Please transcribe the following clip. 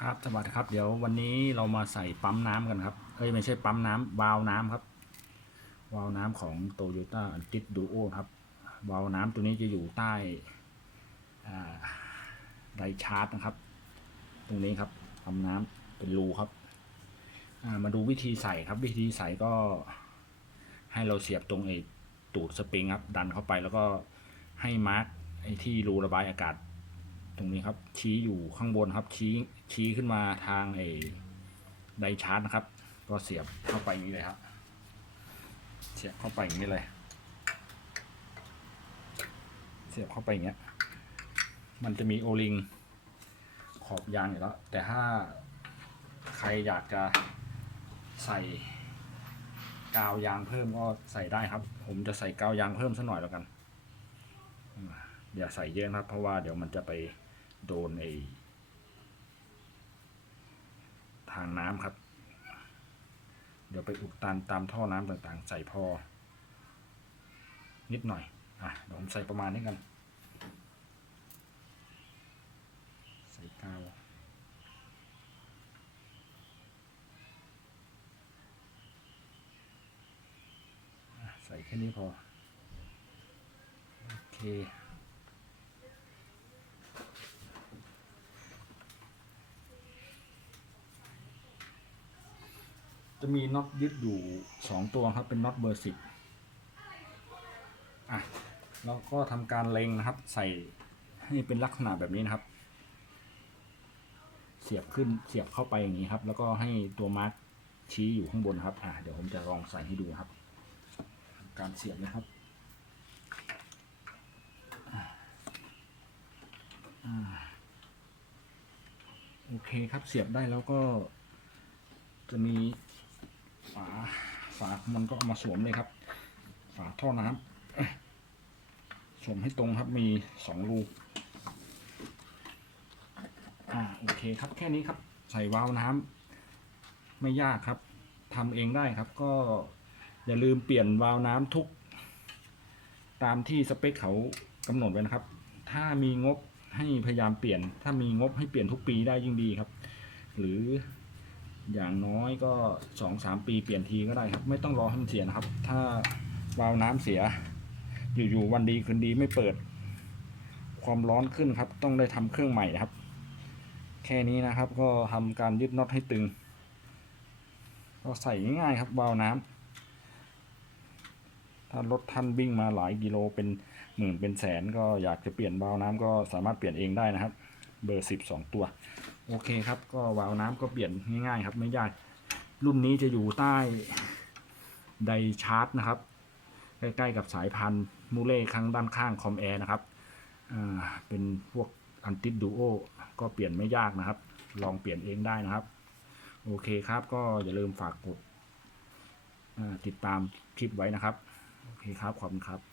ครับสวัสดีครับ เดี๋ยววันนี้เรามาใส่ปั๊มน้ำกันครับ เอ้ยไม่ใช่ปั๊มน้ำวาล์วน้ำครับ วาล์วน้ำของ Toyota a n t i d Duo ครับ วาล์วน้ำตัวนี้จะอยู่ใต้ไดชาร์จนะครับ ตรงนี้ครับปั๊มน้ำเป็นรูครับ มาดูวิธีใส่ครับ วิธีใส่ก็ให้เราเสียบตรงไอ้ตูดสปริงครับ ดันเข้าไปแล้วก็ให้มาร์กไอ้ที่รูระบายอากาศ ตรงนี้ครับ ชี้อยู่ข้างบนครับ ชี้ชี้ขึ้นมาทางไอ้ไดชาร์จนะครับ ก็เสียบเข้าไปนี้เลยครับ เสียบเข้าไปอย่างนี้เลย เสียบเข้าไปอย่างเงี้ย มันจะมีโอลิงขอบยางอยู่แล้ว แต่ถ้าใครอยากจะใส่กาวยางเพิ่มก็ใส่ได้ครับ ผมจะใส่กาวยางเพิ่มสักหน่อยแล้วกัน อย่าใส่เยอะนะครับ เพราะว่าเดี๋ยวมันจะไปโดนไอทางน้ำครับ เดี๋ยวไปอุดตันตามท่อน้ำต่างๆ ใส่พอ นิดหน่อยอะเดี๋ยวผมใส่ประมาณนี้กัน ใส่กาวใส่แค่นี้พอ โอเค จะมีน็อตยึดอยู่สองตัวครับเป็นน็อตเบอร์สิบอะแล้วก็ทำการเล็งนะครับ ใส่ให้เป็นลักษณะแบบนี้นะครับ เสียบขึ้นเสียบเข้าไปอย่างนี้ครับ แล้วก็ให้ตัวมาร์กชี้อยู่ข้างบนครับ อะเดี๋ยวผมจะลองใส่ให้ดูครับ การเสียบนะครับโอเคครับเสียบได้แล้วก็จะมี ฝาฝามันก็เอามาสวมเลยครับ ฝาท่อน้ำสวมให้ตรงครับมีสองรูอ่าโอเคครับแค่นี้ครับ ใส่วาล์วน้ำไม่ยากครับทำเองได้ครับ ก็อย่าลืมเปลี่ยนวาล์วน้ำทุก ตามที่สเปคเขากำหนดไว้นะครับ ถ้ามีงบให้พยายามเปลี่ยน ถ้ามีงบให้เปลี่ยนทุกปีได้ยิ่งดีครับ หรือ อย่างน้อยก็สองสามปีเปลี่ยนทีก็ได้ครับ ไม่ต้องรอให้มันเสียนะครับ ถ้าวาล์วน้ำเสีย อยู่ๆวันดีคืนดีไม่เปิด ความร้อนขึ้นครับ ต้องได้ทำเครื่องใหม่ครับ แค่นี้นะครับ ก็ทำการยึดน็อตให้ตึง ก็ใส่ง่ายๆครับวาล์วน้ำถ้ารถท่านวิ่งมาหลายกิโลเป็นหมื่นเป็นแสนก็อยากจะเปลี่ยนวาล์วน้ำก็สามารถเปลี่ยนเองได้นะครับ เบอร์สิบสองตัว โอเคครับ ก็วาล์วน้ำก็เปลี่ยนง่ายๆ ครับ ไม่ยาก รุ่นนี้จะอยู่ใต้ไดชาร์จนะครับ ใกล้ๆกับสายพันธุ์มูเล่ข้างด้านข้างคอมแอร์นะครับเป็นพวกอันติดดูโอก็เปลี่ยนไม่ยากนะครับ ลองเปลี่ยนเองได้นะครับ โอเคครับก็อย่าลืมฝากกดติดตามคลิปไว้นะครับ โอเคครับ ขอบคุณครับ